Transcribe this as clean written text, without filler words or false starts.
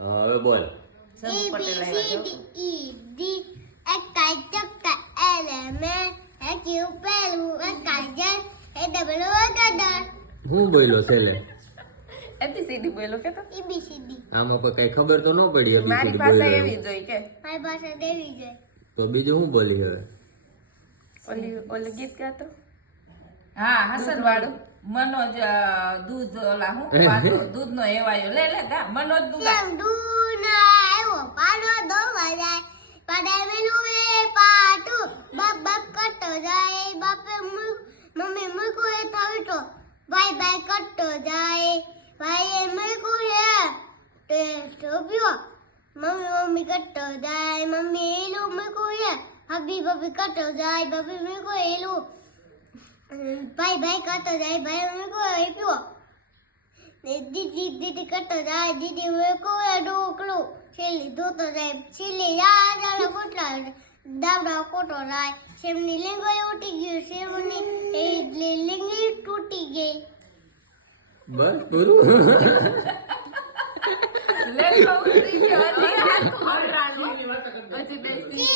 હવે બોલ. સબુ પટેલ આવ્યા છો. હું બોલ્યો છેલ્લે? એબીસીડી બોલો કે તો આમાં કોઈ કઈ ખબર તો ન પડી. મારી ABCD ભાષા બોલ્યો. એવી જોઈ કે તો બીજું હું બોલી હવે? ઓલી ગીત ગાતો હા હસન વાળું મનોજ દૂધ ઓલા હું પાતો દૂધ નો એવાયો લે લે ગા મનોજ નું ગા બાય બાય કટતો જાય ભાઈ મૂકું છે મમ્મી કટતો જાય મમ્મી એલું મૂકું છે હબી બબી કટતો જાય બબી મૂકું એલું ભાઈ ભાઈ કટતો જાય ભાઈ મૂકું આપ્યો દીદી કટતો જાય દીદી મૂકું ઢોકળું છેલ્લી ધોતો જાય છેલ્લી યાર કોટલા દાવડા કોટો જાય શેમની લીંગોય ઉઠી ગયું શેમની લીંગી તૂટી ગઈ. બસ પૂરું. લે